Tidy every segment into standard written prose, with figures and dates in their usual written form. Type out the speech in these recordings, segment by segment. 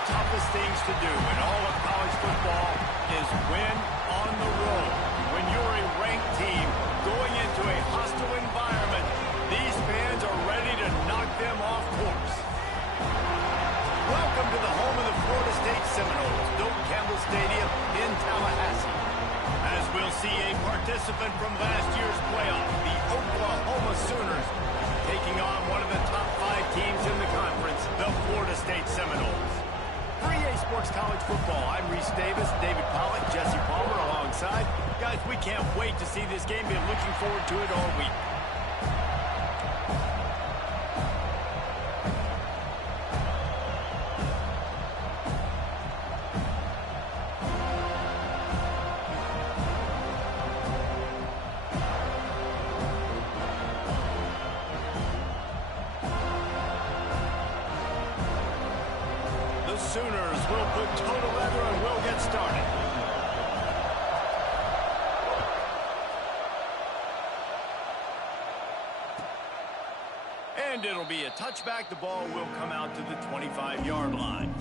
the toughest things to do in all of college football is win on the road. When you're a ranked team going into a hostile environment, these fans are ready to knock them off course. Welcome to the home of the Florida State Seminoles, Doak Campbell Stadium in Tallahassee. As we'll see a participant from last year's playoff, the Oklahoma Sooners, taking on one of the top 5 teams in the conference, the Florida State Seminoles. For EA Sports College Football, I'm Reese Davis, David Pollack, Jesse Palmer alongside. Guys, we can't wait to see this game. Been looking forward to it all week. Sooners will put total leather and we'll get started. And it'll be a touchback. The ball will come out to the 25-yard line.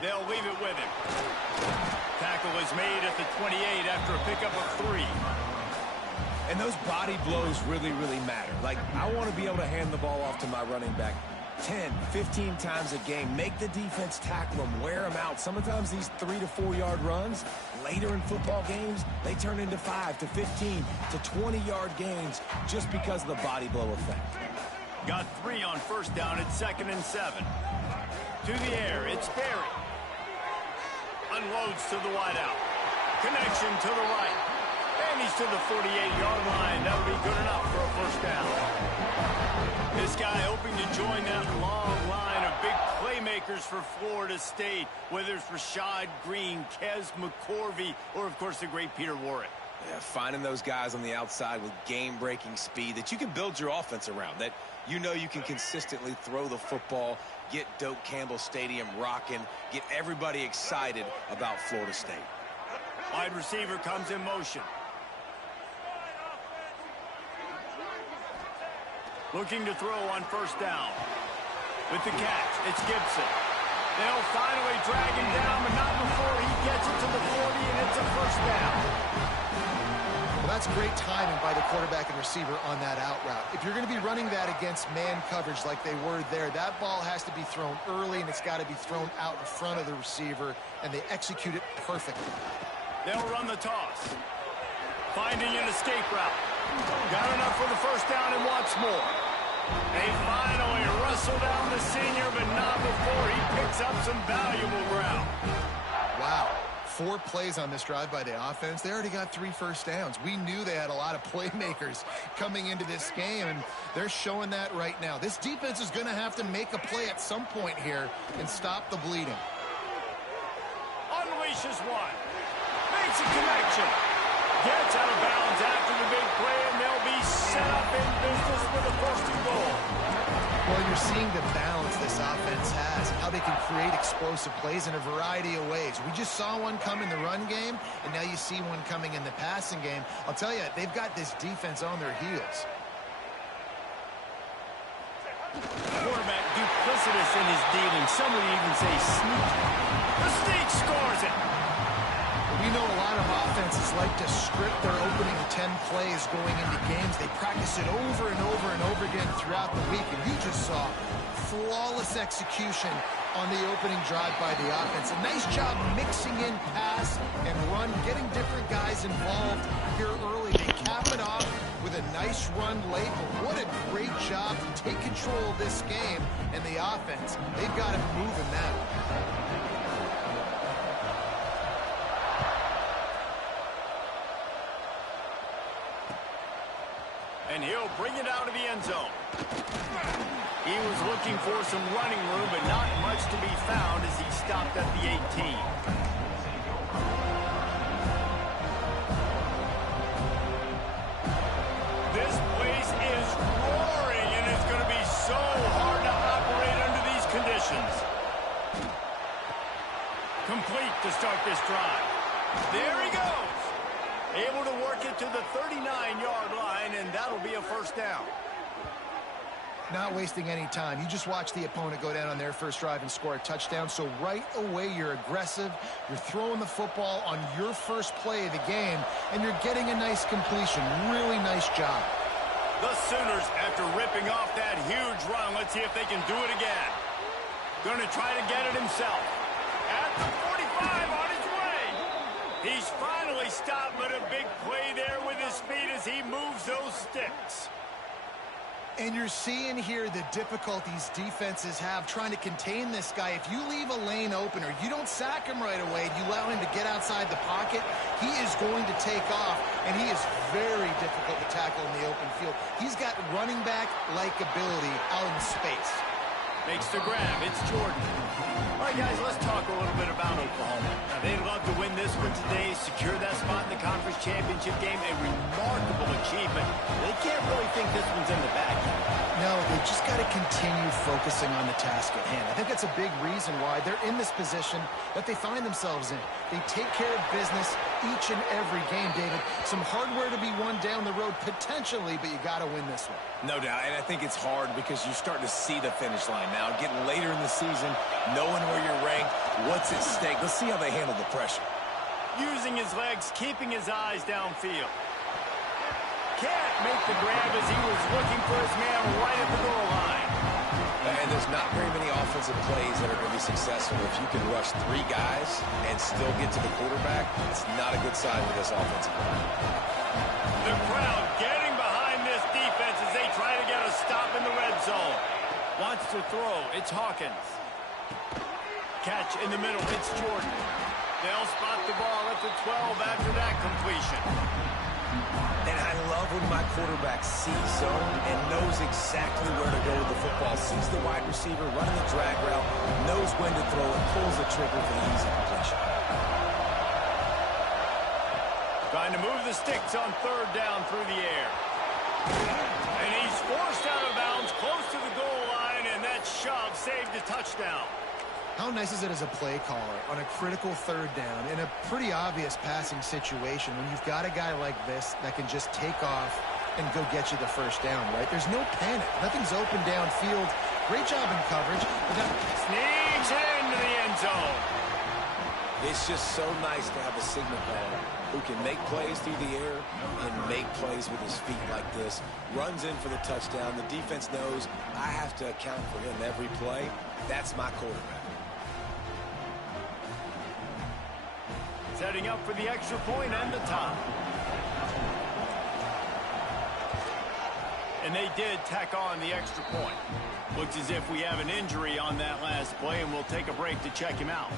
They'll leave it with him. Tackle is made at the 28 after a pickup of 3. And those body blows really, really matter. Like, I want to be able to hand the ball off to my running back 10, 15 times a game. Make the defense tackle them, wear them out. Sometimes these 3 to 4 yard runs, later in football games, they turn into 5 to 15 to 20 yard gains just because of the body blow effect. Got 3 on first down at 2nd and 7. To the air, it's Berry. Unloads to the wideout. Connection to the right. And he's to the 48-yard line. That'll be good enough for a first down. This guy hoping to join that long line of big playmakers for Florida State, whether it's Rashad Green, Kez McCorvey, or, of course, the great Peter Warrick. Yeah, finding those guys on the outside with game-breaking speed that you can build your offense around, that you know you can consistently throw the football, get Doak Campbell Stadium rocking, get everybody excited about Florida State. Wide receiver comes in motion. Looking to throw on first down. With the catch, it's Gibson. They'll finally drag him down, but not before he gets it to the 40, and it's a first down. Well, that's great timing by the quarterback and receiver on that out route. If you're going to be running that against man coverage like they were there, that ball has to be thrown early, and it's got to be thrown out in front of the receiver, and they execute it perfectly. They'll run the toss. Finding an escape route. Got enough for the first down and wants more. They finally wrestle down the senior, but not before he picks up some valuable ground. Wow. 4 plays on this drive by the offense. They already got 3 first downs. We knew they had a lot of playmakers coming into this game, and they're showing that right now. This defense is going to have to make a play at some point here and stop the bleeding. Unleashes one. Makes a connection. Gets out of bounds after the big play, and they'll be set up in business with a first and goal. Well, you're seeing the balance this offense has, how they can create explosive plays in a variety of ways. We just saw one come in the run game, and now you see one coming in the passing game. I'll tell you, they've got this defense on their heels. Quarterback duplicitous in his dealing. Some would even say sneaky. The State scores it. We know a lot of offenses like to script their opening 10 plays going into games. They practice it over and over and over again throughout the week, and you just saw flawless execution on the opening drive by the offense. A nice job mixing in pass and run, getting different guys involved here early. They cap it off with a nice run late, but what a great job to take control of this game and the offense. They've got it moving now. And he'll bring it out of the end zone. He was looking for some running room, but not much to be found as he stopped at the 18. This place is roaring, and it's going to be so hard to operate under these conditions. Complete to start this drive. There he goes. Able to work it to the 39-yard line, and that'll be a first down. Not wasting any time. You just watch the opponent go down on their first drive and score a touchdown. So right away, you're aggressive. You're throwing the football on your first play of the game, and you're getting a nice completion. Really nice job. The Sooners, after ripping off that huge run, let's see if they can do it again. Going to try to get it himself. At the 45, on his way. He's finally stopped, but a big play there with his speed as he moves those sticks. And you're seeing here the difficulties defenses have trying to contain this guy. If you leave a lane open or you don't sack him right away, you allow him to get outside the pocket, he is going to take off, and he is very difficult to tackle in the open field. He's got running back-like ability out in space. Makes the grab. It's Jordan. All right, guys, let's talk a little bit about Oklahoma. Now, they'd love to win this one today, secure that spot in the conference championship game, a remarkable achievement. They can't really think this one's in the bag yet. No, they just got to continue focusing on the task at hand. I think that's a big reason why they're in this position that they find themselves in. They take care of business each and every game, David. Some hardware to be won down the road potentially, but you got to win this one. No doubt, and I think it's hard because you're starting to see the finish line now. Getting later in the season, knowing where you're ranked, what's at stake. Let's see how they handle the pressure. Using his legs, keeping his eyes downfield. Can't make the grab as he was looking for his man right at the goal line. And there's not very many offensive plays that are going to be successful if you can rush 3 guys and still get to the quarterback. It's not a good sign for this offensive line. The crowd getting behind this defense as they try to get a stop in the red zone. Wants to throw. It's Hawkins. Catch in the middle. It's Jordan. They'll spot the ball at the 12 after that completion. And I love when my quarterback sees zone and knows exactly where to go with the football. Sees the wide receiver running the drag route, knows when to throw it, pulls the trigger for the easy completion. Trying to move the sticks on third down through the air. And he's forced out of bounds close to the goal line, and that shove saved a touchdown. How nice is it as a play caller on a critical third down in a pretty obvious passing situation when you've got a guy like this that can just take off and go get you the first down, right? There's no panic. Nothing's open downfield. Great job in coverage. But that sneaks into the end zone. It's just so nice to have a signal caller who can make plays through the air and make plays with his feet like this. Runs in for the touchdown. The defense knows I have to account for him every play. That's my quarterback. Setting up for the extra point and the tie. And they did tack on the extra point. Looks as if we have an injury on that last play, and we'll take a break to check him out.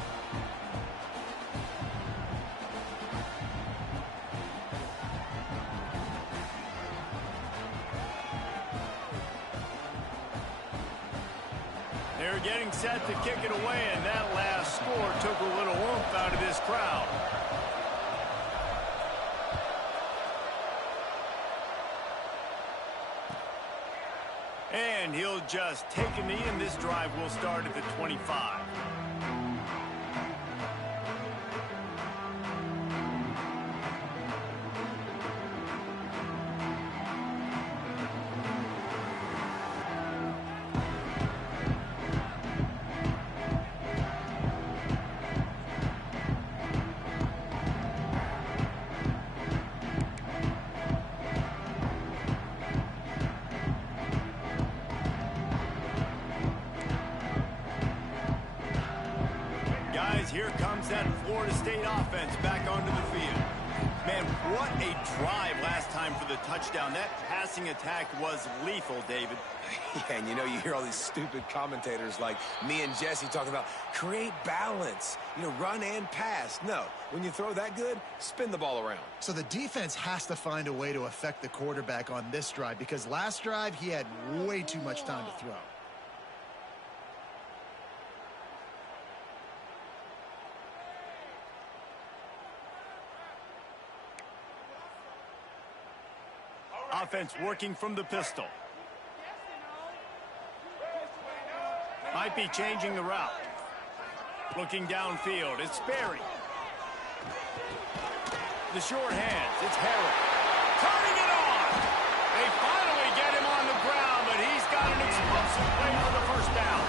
They're getting set to kick it away, and that last score took a little oomph out of this crowd. And he'll just take a knee, and this drive will start at the 25. Here comes that Florida State offense back onto the field. Man, what a drive last time for the touchdown. That passing attack was lethal, David. Yeah, and you know, you hear all these stupid commentators like me and Jesse talking about create balance, you know, run and pass. No, when you throw that good, spin the ball around. So the defense has to find a way to affect the quarterback on this drive because last drive he had way too much time to throw. Offense working from the pistol. Might be changing the route. Looking downfield, it's Sperry. The short hands, it's Harrell. Turning it on! They finally get him on the ground, but he's got an explosive play for the first down.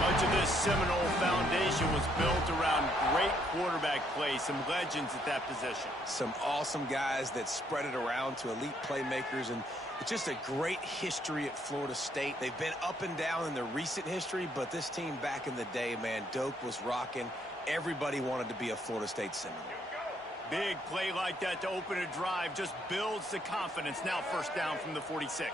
Much of this Seminole foundation was built around great quarterback play, some legends at that position. Some awesome guys that spread it around to elite playmakers, and it's just a great history at Florida State. They've been up and down in the recent history, but this team back in the day, man, Doak was rocking. Everybody wanted to be a Florida State Seminole. Big play like that to open a drive just builds the confidence. Now first down from the 46.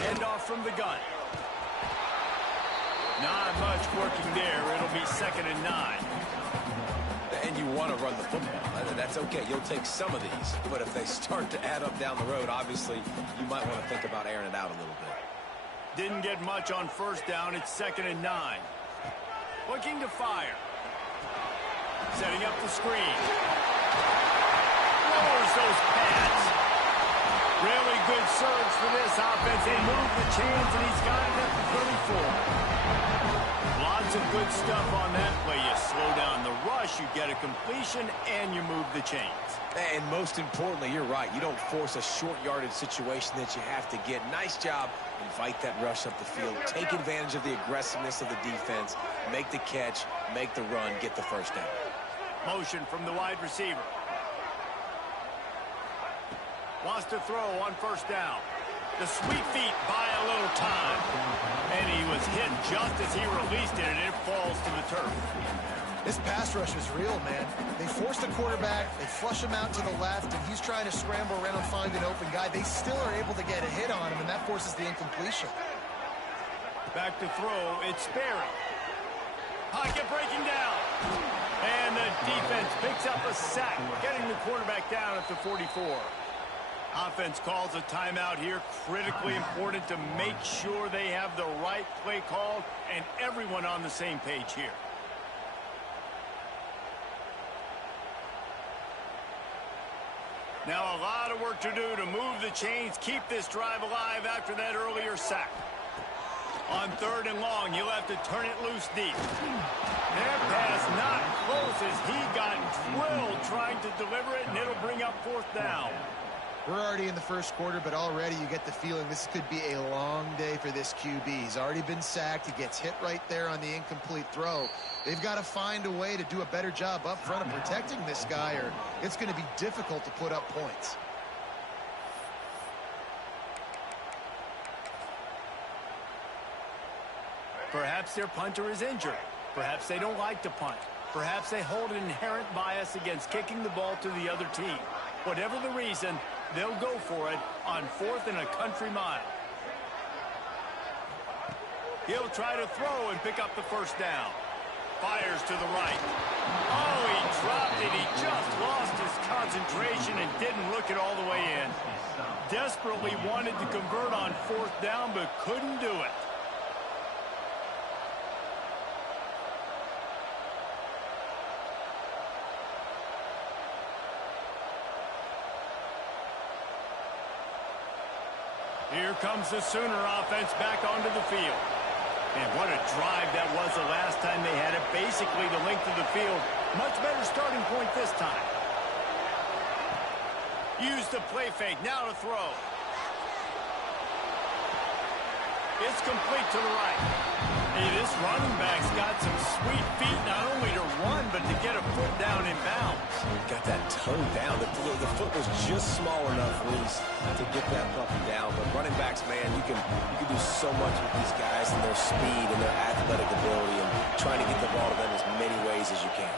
Handoff from the gun. Not much working there. It'll be 2nd and 9. And you want to run the football. That's okay. You'll take some of these. But if they start to add up down the road, obviously, you might want to think about airing it out a little bit. Didn't get much on first down. It's 2nd and 9. Looking to fire. Setting up the screen. Lowers those pads. Really good surge for this offense. They move the chains, and he's got it at the 34. Lots of good stuff on that play. You slow down the rush, you get a completion, and you move the chains. And most importantly, you're right. You don't force a short yardage situation that you have to get. Nice job. Invite that rush up the field. Take advantage of the aggressiveness of the defense. Make the catch, make the run, get the first down. Motion from the wide receiver. Wants to throw on first down. The sweet feet buy a little time. And he was hit just as he released it, and it falls to the turf. This pass rush is real, man. They force the quarterback, they flush him out to the left, and he's trying to scramble around and find an open guy. They still are able to get a hit on him, and that forces the incompletion. Back to throw, it's Sperry. Pocket breaking down. And the defense picks up a sack, getting the quarterback down at the 44. Offense calls a timeout here. Critically important to make sure they have the right play called and everyone on the same page here. Now a lot of work to do to move the chains, keep this drive alive after that earlier sack. On 3rd and long, he'll have to turn it loose deep. Their pass not close as he got drilled trying to deliver it, and it'll bring up 4th down. We're already in the first quarter, but already you get the feeling this could be a long day for this QB. He's already been sacked. He gets hit right there on the incomplete throw. They've got to find a way to do a better job up front of protecting this guy, or it's going to be difficult to put up points. Perhaps their punter is injured. Perhaps they don't like to punt. Perhaps they hold an inherent bias against kicking the ball to the other team. Whatever the reason, they'll go for it on 4th and a country mile. He'll try to throw and pick up the first down. Fires to the right. Oh, he dropped it. He just lost his concentration and didn't look it all the way in. Desperately wanted to convert on 4th down, but couldn't do it. Here comes the Sooner offense back onto the field. And what a drive that was the last time they had it. Basically the length of the field. Much better starting point this time. Use the play fake. Now to throw. It's complete to the right. Hey, this running back's got some sweet feet, not only to run, but to get a foot down in bounds. Got that toe down. The foot was just small enough, Reese, to get that puppy down. But running backs, man, you can do so much with these guys and their speed and their athletic ability and trying to get the ball to them as many ways as you can.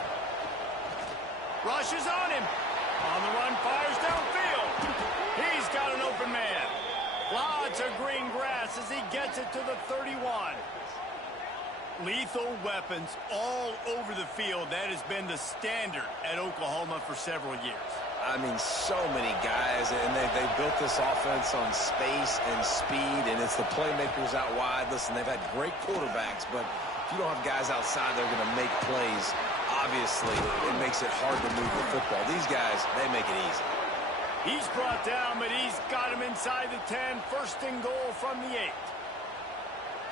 Rushes on him. On the run, fires downfield. He's got an open man. Lots of green grass as he gets it to the 31. Lethal weapons all over the field. That has been the standard at Oklahoma for several years. I mean, so many guys, and they built this offense on space and speed, and it's the playmakers out wide. Listen, they've had great quarterbacks, but if you don't have guys outside, they're going to make plays. Obviously, it makes it hard to move the football. These guys, they make it easy. He's brought down, but he's got him inside the 10. First and goal from the 8.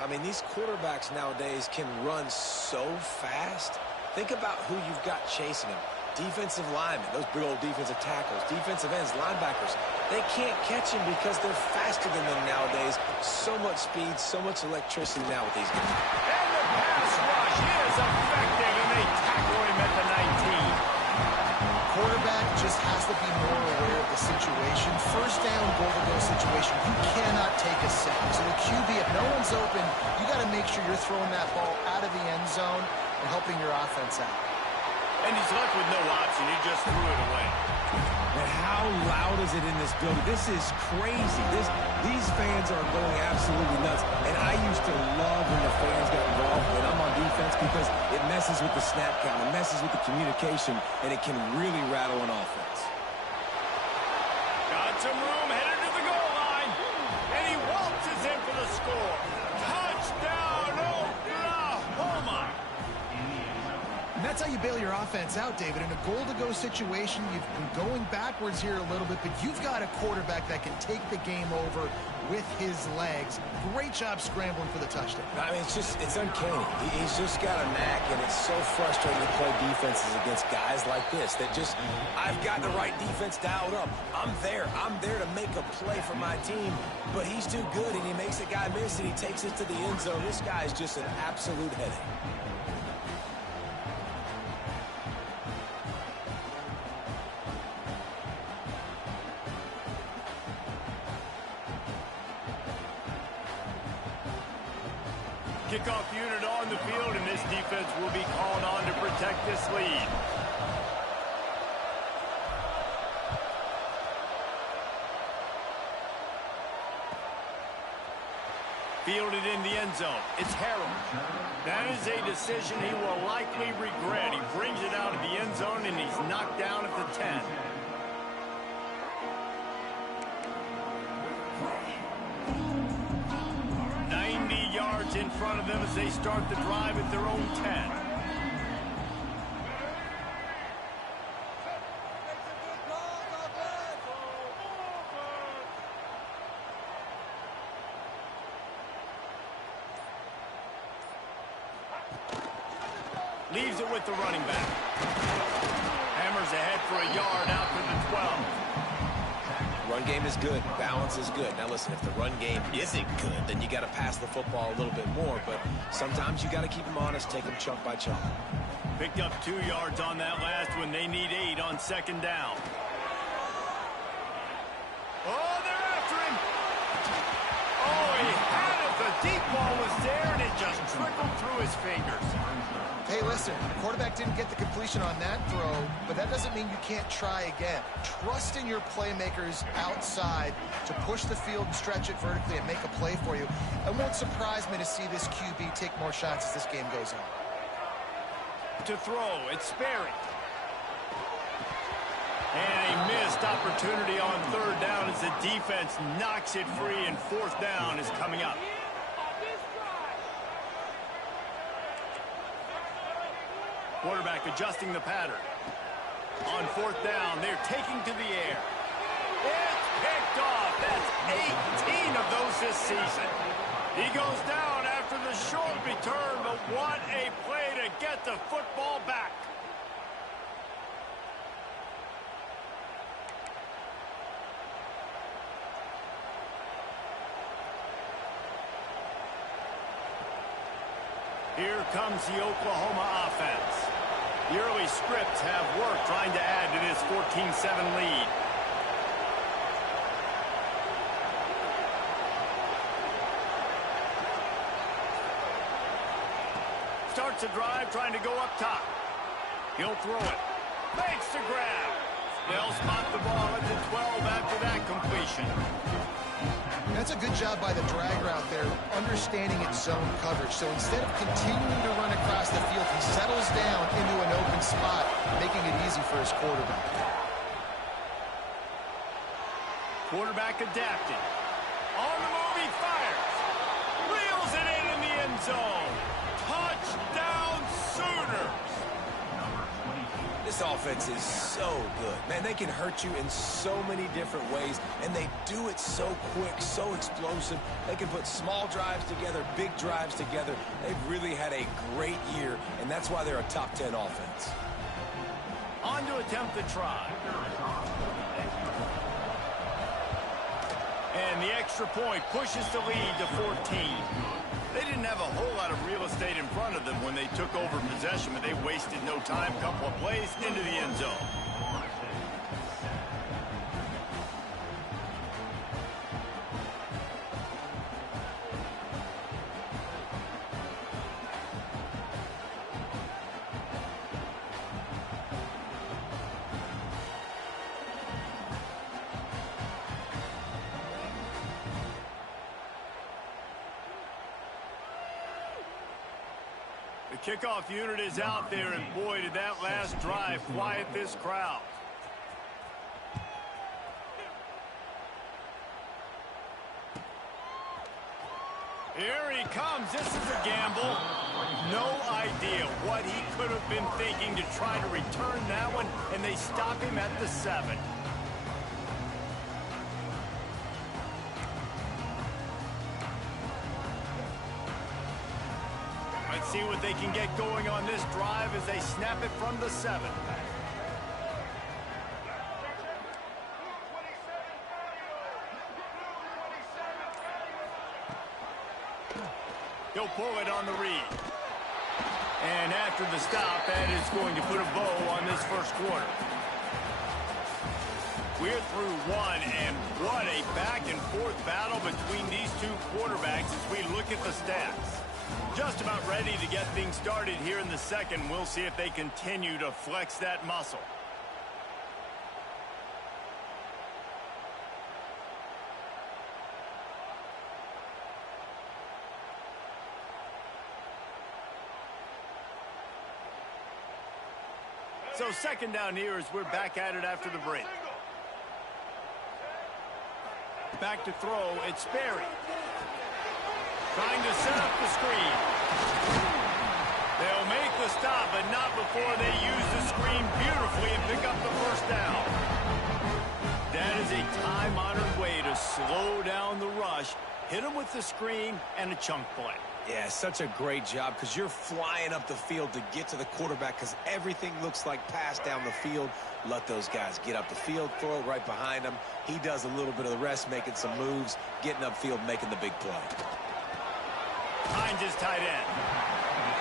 I mean, these quarterbacks nowadays can run so fast. Think about who you've got chasing them. Defensive linemen, those big old defensive tackles, defensive ends, linebackers. They can't catch him because they're faster than them nowadays. So much speed, so much electricity now with these guys. And the pass rush is effective, and they tackle him at the 19. Quarterback just has to be more aware of the situation. First down, goal-to-go situation. You cannot take a sack. So the QB, if no one's open, you got to make sure you're throwing that ball out of the end zone and helping your offense out. And he's left with no option. He just threw it away. And how loud is it in this building? This is crazy. These fans are going absolutely nuts. And I used to love when the fans got involved when I'm on defense because it messes with the snap count. It messes with the communication, and it can really rattle an offense. Got some room, headed to the goal line. And he waltzes in for the score. Touchdown, Oklahoma. And that's how you bail your offense out, David. In a goal-to-go situation, you've been going backwards here a little bit, but you've got a quarterback that can take the game over with his legs. Great job scrambling for the touchdown. I mean, it's uncanny. He's just got a knack, and it's so frustrating to play defenses against guys like this that just, I've got the right defense dialed up. I'm there to make a play for my team, but he's too good, and he makes the guy miss, and he takes it to the end zone. This guy is just an absolute headache. Kickoff unit on the field, and this defense will be called on to protect this lead. Fielded in the end zone. It's Harold. That is a decision he will likely regret. He brings it out of the end zone, and he's knocked down at the 10. In front of them as they start the drive at their own 10. Leaves it with the running back. Hammers ahead for a yard out to the 12. Run game is good. Balance is good. Now, listen, if the run game isn't good, then you got to pass the football a little bit more. But sometimes you got to keep them honest, take them chunk by chunk. Picked up 2 yards on that last one. They need 8 on second down. Oh, they're after him. Oh, he had it. The deep ball was there, and it just trickled through his fingers. Hey, listen, the quarterback didn't get the completion on that throw, but that doesn't mean you can't try again. Trust in your playmakers outside to push the field and stretch it vertically and make a play for you. It won't surprise me to see this QB take more shots as this game goes on. To throw, it's Sperry. And a missed opportunity on third down as the defense knocks it free, and fourth down is coming up. Quarterback adjusting the pattern. On fourth down, they're taking to the air. It's picked off. That's 18 of those this season. He goes down after the short return, but what a play to get the football back. Here comes the Oklahoma offense. The early scripts have worked trying to add to this 14-7 lead. Starts a drive trying to go up top. He'll throw it. Makes the grab. They'll spot the ball at the 12 after that completion. That's a good job by the drag route there, understanding its zone coverage. So instead of continuing to run across the field, he settles down into an open spot, making it easy for his quarterback. Quarterback adapted. On the move, he fires. Reels it in the end zone. Touchdown Sooners. This offense is so good. Man, they can hurt you in so many different ways, and they do it so quick, so explosive. They can put small drives together, big drives together. They've really had a great year, and that's why they're a top 10 offense. On to attempt the try. And the extra point pushes the lead to 14. They didn't have a whole lot of real estate in front of them when they took over possession, but they wasted no time. Couple of plays into the end zone. The kickoff unit is out there, and boy, did that last drive quiet this crowd. Here he comes. This is a gamble. No idea what he could have been thinking to try to return that one, and they stop him at the 7. Let's see what they can get going on this drive as they snap it from the 7. He'll pull it on the read. And after the stop, that is going to put a bow on this first quarter. We're through one, and what a back-and-forth battle between these two quarterbacks as we look at the stats. Just about ready to get things started here in the second. We'll see if they continue to flex that muscle. So second down here as we're back at it after the break. Back to throw, it's Sperry. Trying to set up the screen. They'll make the stop, but not before they use the screen beautifully and pick up the first down. That is a time-honored way to slow down the rush, hit them with the screen, and a chunk play. Yeah, such a great job because you're flying up the field to get to the quarterback because everything looks like pass down the field. Let those guys get up the field, throw it right behind him. He does a little bit of the rest, making some moves, getting upfield, making the big play. Hines is tight end.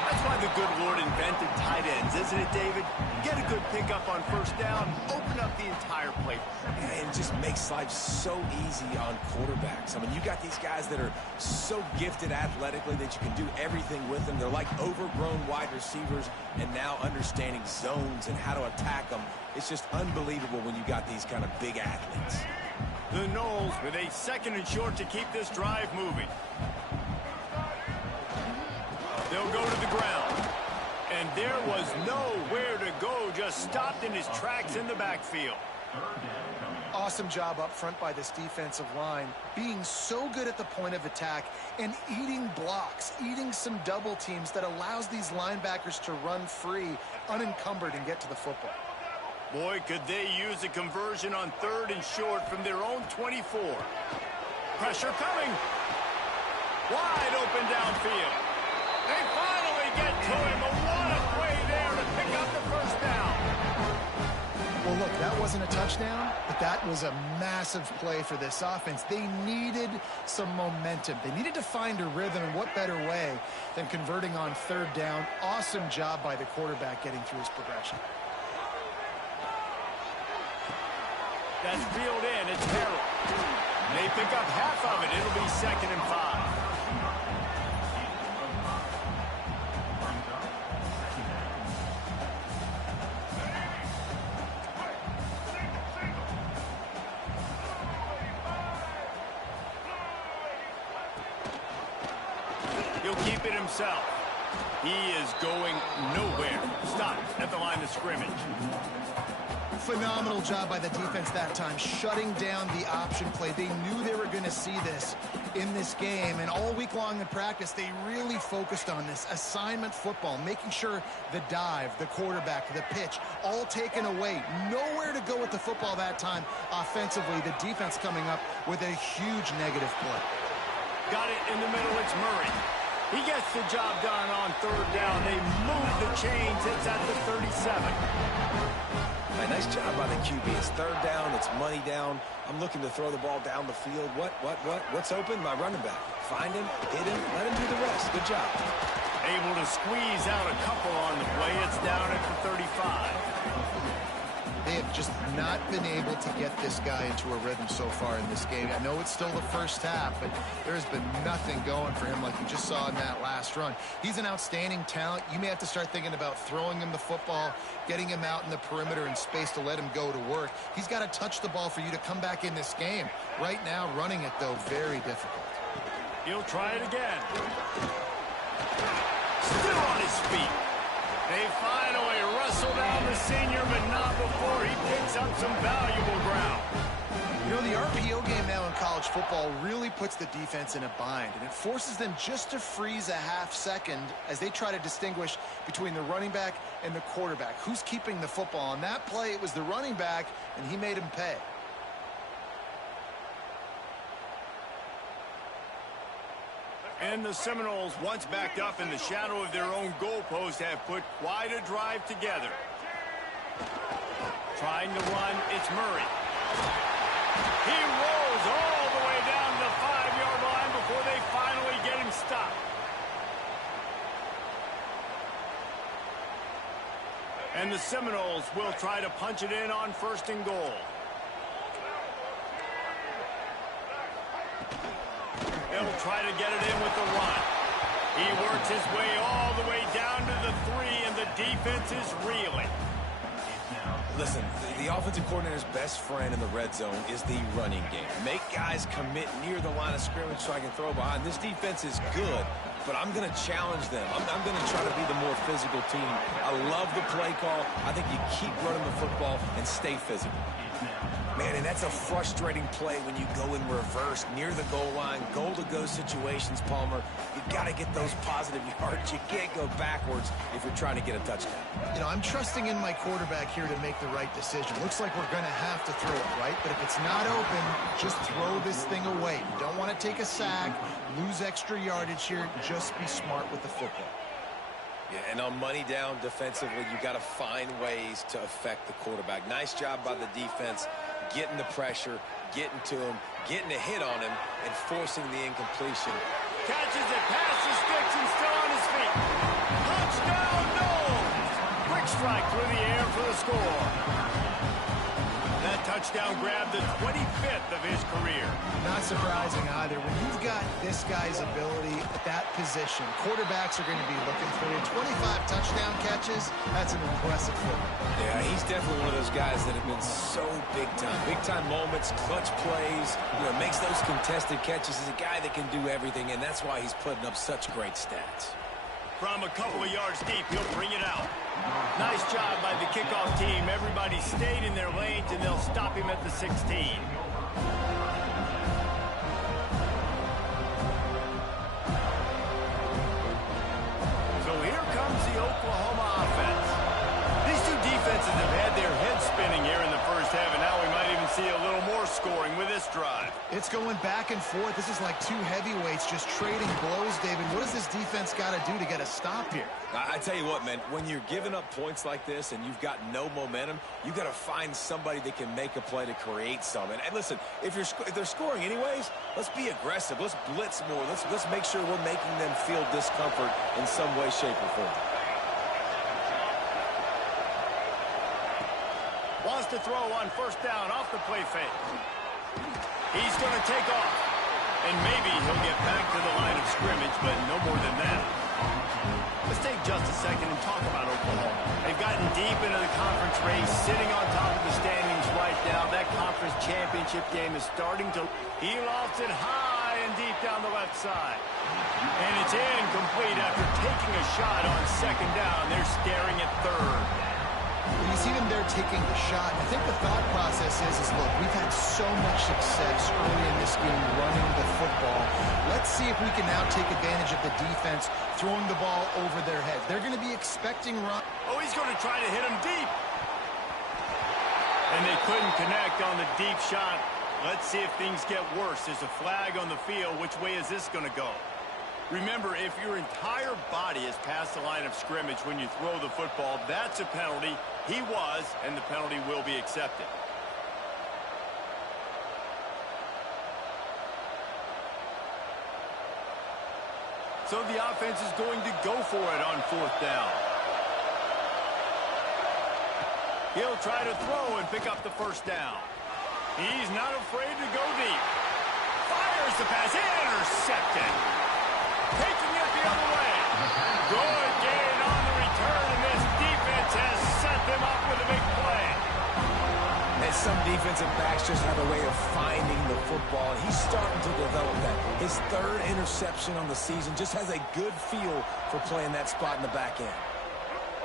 That's why the good Lord invented tight ends, isn't it, David? Get a good pickup on first down, open up the entire play. And it just makes life so easy on quarterbacks. I mean, you got these guys that are so gifted athletically that you can do everything with them. They're like overgrown wide receivers, and now understanding zones and how to attack them. It's just unbelievable when you got these kind of big athletes. The Knowles with a second and short to keep this drive moving. They'll go to the ground. And there was nowhere to go, just stopped in his tracks in the backfield. Awesome job up front by this defensive line, being so good at the point of attack and eating blocks, eating some double teams that allows these linebackers to run free, unencumbered, and get to the football. Boy, could they use a conversion on third and short from their own 24. Pressure coming. Wide open downfield. They finally get to him. What a play there to pick up the first down. Well, look, that wasn't a touchdown, but that was a massive play for this offense. They needed some momentum. They needed to find a rhythm, and what better way than converting on third down. Awesome job by the quarterback getting through his progression. That's reeled in. It's Harrell. They pick up half of it. It'll be 2nd and 5. He'll keep it himself. He is going nowhere. Stop at the line of scrimmage. Phenomenal job by the defense that time, shutting down the option play. They knew they were going to see this in this game, and all week long in practice, they really focused on this assignment football, making sure the dive, the quarterback, the pitch, all taken away. Nowhere to go with the football that time offensively. The defense coming up with a huge negative play. Got it in the middle. It's Murray. He gets the job done on third down. They move the chains. It's at the 37. Nice job by the QB. It's third down. It's money down. I'm looking to throw the ball down the field. What's open? My running back. Find him, hit him, let him do the rest. Good job. Able to squeeze out a couple on the play. It's down at the 35. They have just not been able to get this guy into a rhythm so far in this game. I know it's still the first half, but there's been nothing going for him like you just saw in that last run. He's an outstanding talent. You may have to start thinking about throwing him the football, getting him out in the perimeter and space to let him go to work. He's got to touch the ball for you to come back in this game. Right now, running it, though, very difficult. He'll try it again. Still on his feet. They finally wrestle down the senior, but not before he picks up some valuable ground. You know, the RPO game now in college football really puts the defense in a bind, and it forces them just to freeze a half second as they try to distinguish between the running back and the quarterback. Who's keeping the football? On that play, it was the running back, and he made him pay. And the Seminoles, once backed up in the shadow of their own goalpost, have put quite a drive together. Trying to run, it's Murray. He rolls all the way down to the 5-yard line before they finally get him stopped. And the Seminoles will try to punch it in on 1st and goal. They'll try to get it in with the run. He works his way all the way down to the 3, and the defense is reeling. Listen, the offensive coordinator's best friend in the red zone is the running game. Make guys commit near the line of scrimmage so I can throw behind. This defense is good, but I'm going to challenge them. I'm going to try to be the more physical team. I love the play call. I think you keep running the football and stay physical. Man, and that's a frustrating play when you go in reverse near the goal line, goal-to-go situations, Palmer. You've got to get those positive yards. You can't go backwards if you're trying to get a touchdown. You know, I'm trusting in my quarterback here to make the right decision. Looks like we're going to have to throw it, right? But if it's not open, just throw this thing away. You don't want to take a sack, lose extra yardage here. Just be smart with the football. Yeah, and on money down defensively, you got to find ways to affect the quarterback. Nice job by the defense, getting the pressure, getting to him, getting a hit on him, and forcing the incompletion. Catches it past the sticks and still on his feet. Touchdown, Knowles! Quick strike through the air for the score. That touchdown grabbed the 25th of his career. Not surprising either. When you've got this guy's ability at that position, quarterbacks are going to be looking for you. 25 touchdown catches, that's an impressive football. Yeah, he's definitely one of those guys that have been so big time. Big time moments, clutch plays, makes those contested catches. He's a guy that can do everything, and that's why he's putting up such great stats. From a couple of yards deep, he'll bring it out. Nice job by the kickoff team. Everybody stayed in their lanes, and they'll stop him at the 16. So here comes the Oklahoma offense. These two defenses have had their heads spinning here in the first half, and now we might even see a little more scoring with this drive. It's going back and forth. This is like two heavyweights just trading blows, David. What does this defense got to do to get a stop here? I tell you what, man, when you're giving up points like this and you've got no momentum, you got to find somebody that can make a play to create some. And listen, if they're scoring anyways, let's be aggressive. Let's blitz more. Let's make sure we're making them feel discomfort in some way, shape, or form. Wants to throw on 1st down off the play fake. He's going to take off. And maybe he'll get back to the line of scrimmage, but no more than that. Let's take just a second and talk about Oklahoma. They've gotten deep into the conference race, sitting on top of the standings right now. That conference championship game is starting to... He lofts it high and deep down the left side. And it's incomplete after taking a shot on second down. They're staring at third. When you see them there taking the shot, I think the thought process is look, we've had so much success early in this game running the football. Let's see if we can now take advantage of the defense throwing the ball over their heads. They're going to be expecting run. Oh, he's going to try to hit him deep. And they couldn't connect on the deep shot. Let's see if things get worse. There's a flag on the field. Which way is this going to go? Remember, if your entire body is past the line of scrimmage when you throw the football, that's a penalty. He was, and the penalty will be accepted. So the offense is going to go for it on fourth down. He'll try to throw and pick up the first down. He's not afraid to go deep. Fires the pass. Intercepted. Taking it the other way. Good gain on the return, and this defense has set them up with a big play. And some defensive backs just have a way of finding the football, and he's starting to develop that. His third interception on the season just has a good feel for playing that spot in the back end.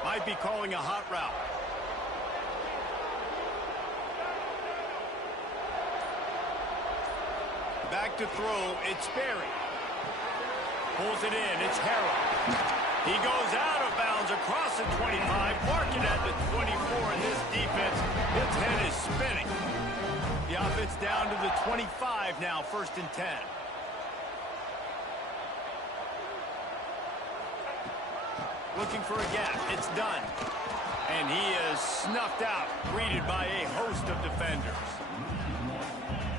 Might be calling a hot route. Back to throw, it's Berry. Pulls it in, it's Harrell. He goes out of bounds across the 25, marking at the 24, and this defense, its head is spinning. The offense down to the 25 now, 1st and 10. Looking for a gap, it's done. And he is snuffed out, greeted by a host of defenders.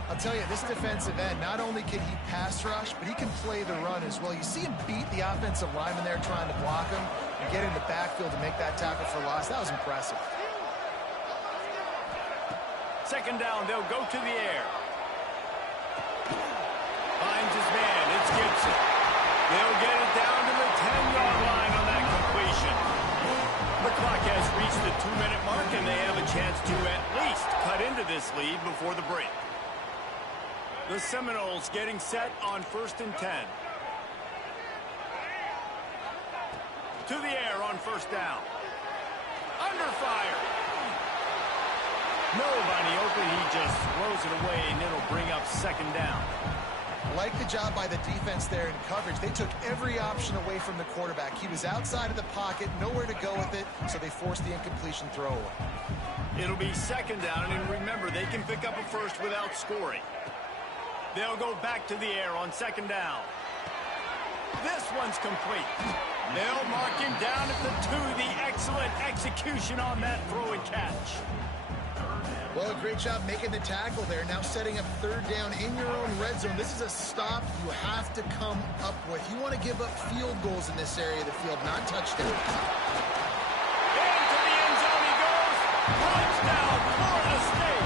I'll tell you, this defensive end, not only can he pass rush, but he can play the run as well. You see him beat the offensive lineman there trying to block him and get in the backfield to make that tackle for loss. That was impressive. Second down, they'll go to the air. Finds his man, it's Gibson. They'll get it down to the 10-yard line on that completion. The clock has reached the 2-minute mark, and they have a chance to at least cut into this lead before the break. The Seminoles getting set on 1st and 10. To the air on 1st down. Under fire. Nobody open. He just throws it away, and it'll bring up 2nd down. Like the job by the defense there in coverage. They took every option away from the quarterback. He was outside of the pocket, nowhere to go with it, so they forced the incompletion throw away. It'll be 2nd down, and remember, they can pick up a first without scoring. They'll go back to the air on 2nd down. This one's complete. They'll mark him down at the 2. The excellent execution on that throw and catch. Well, great job making the tackle there. Now setting up 3rd down in your own red zone. This is a stop you have to come up with. You want to give up field goals in this area of the field, not touchdowns. Into the end zone he goes. Touchdown, Florida State.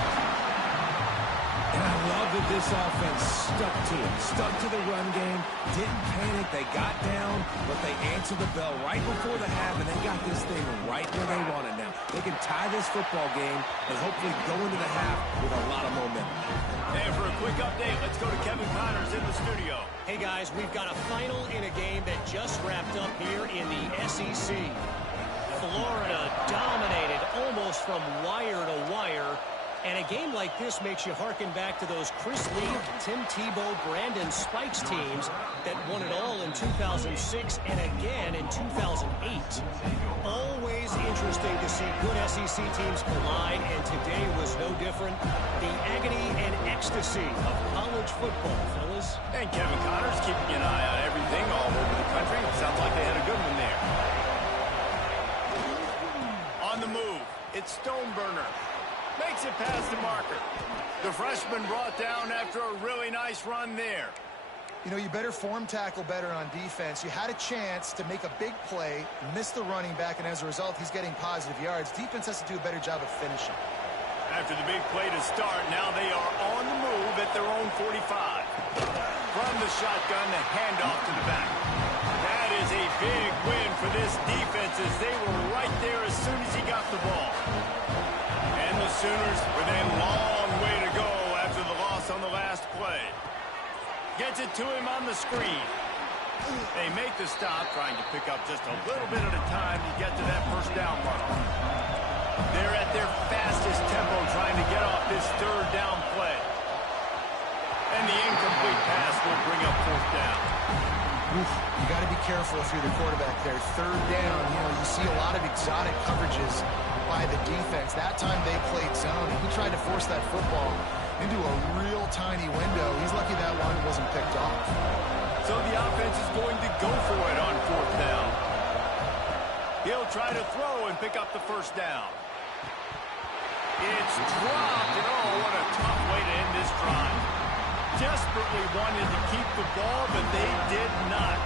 And I love that this offense stuck to it, stuck to the run game, didn't panic, they got down, but they answered the bell right before the half, and they got this thing right where they want it now. They can tie this football game and hopefully go into the half with a lot of momentum. And for a quick update, let's go to Kevin Connors in the studio. Hey guys, we've got a final in a game that just wrapped up here in the SEC. Florida dominated almost from wire to wire. And a game like this makes you hearken back to those Chris Lee, Tim Tebow, Brandon Spikes teams that won it all in 2006 and again in 2008. Always interesting to see good SEC teams collide, and today was no different. The agony and ecstasy of college football, fellas. And Kevin Connors keeping an eye on everything all over the country. Sounds like they had a good one there. On the move, it's Stoneburner. Makes it past the marker. The freshman brought down after a really nice run there. You know, you better form tackle better on defense. You had a chance to make a big play, miss the running back, and as a result, he's getting positive yards. Defense has to do a better job of finishing. After the big play to start, now they are on the move at their own 45. From the shotgun, the handoff to the back. That is a big win for this defense as they were right there as soon as he got the ball. And the Sooners with a long way to go after the loss on the last play. Gets it to him on the screen. They make the stop, trying to pick up just a little bit at a time to get to that first down mark. They're at their fastest tempo trying to get off this third down play. And the incomplete pass will bring up fourth down. Oof, you got to be careful if you're the quarterback there. Third down, you see a lot of exotic coverages by the defense. That time they played zone. He tried to force that football into a real tiny window. He's lucky that one wasn't picked off. So the offense is going to go for it on fourth down. He'll try to throw and pick up the first down. It's dropped, and oh, what a tough way to end this drive. Desperately wanted to keep the ball, but they did not.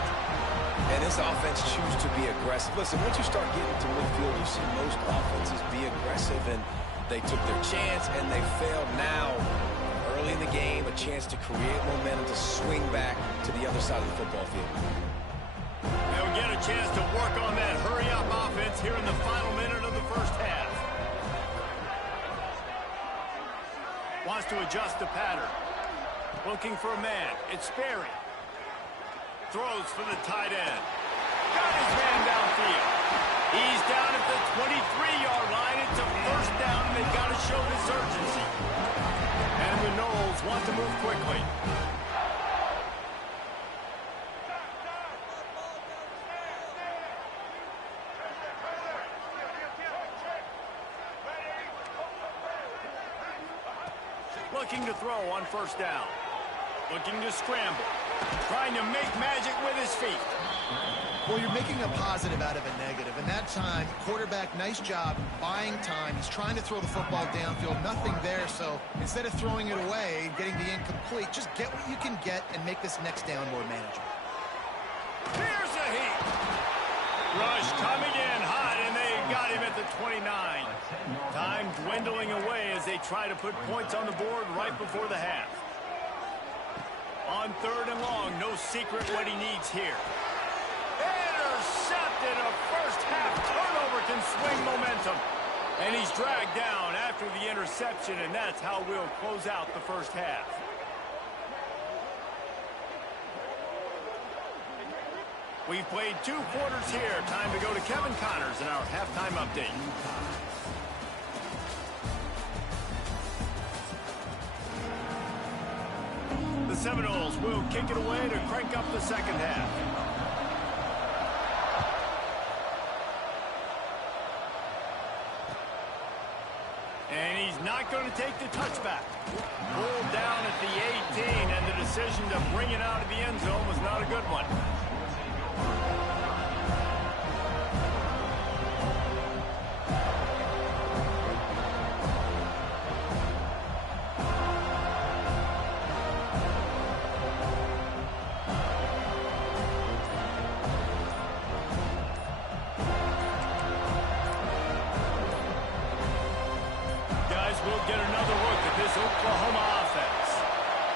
And this offense choose to be aggressive. Listen, once you start getting to midfield, you see most offenses be aggressive, and they took their chance, and they failed. Now, early in the game, a chance to create momentum, to swing back to the other side of the football field. They'll get a chance to work on that hurry-up offense here in the final minute of the first half. Wants to adjust the pattern. Looking for a man. It's Sperry. Throws for the tight end. Got his man downfield. He's down at the 23-yard line. It's a first down, and they've got to show this urgency. And the Knowles want to move quickly. Looking to throw on first down. Looking to scramble. Trying to make magic with his feet. Well, you're making a positive out of a negative. And that time, quarterback, nice job buying time. He's trying to throw the football downfield. Nothing there. So instead of throwing it away, getting the incomplete, just get what you can get and make this next down more manageable. Here's a heat. Rush coming in hot, and they got him at the 29. Time dwindling away as they try to put points on the board right before the half. On third and long, no secret what he needs here. Intercepted. A first half turnover can swing momentum. And he's dragged down after the interception, and that's how we'll close out the first half. We've played 2 quarters here. Time to go to Kevin Connors in our halftime update. The Seminoles will kick it away to crank up the second half. And he's not going to take the touchback. Pulled down at the 18, and the decision to bring it out of the end zone was not a good one. We'll get another look at this Oklahoma offense.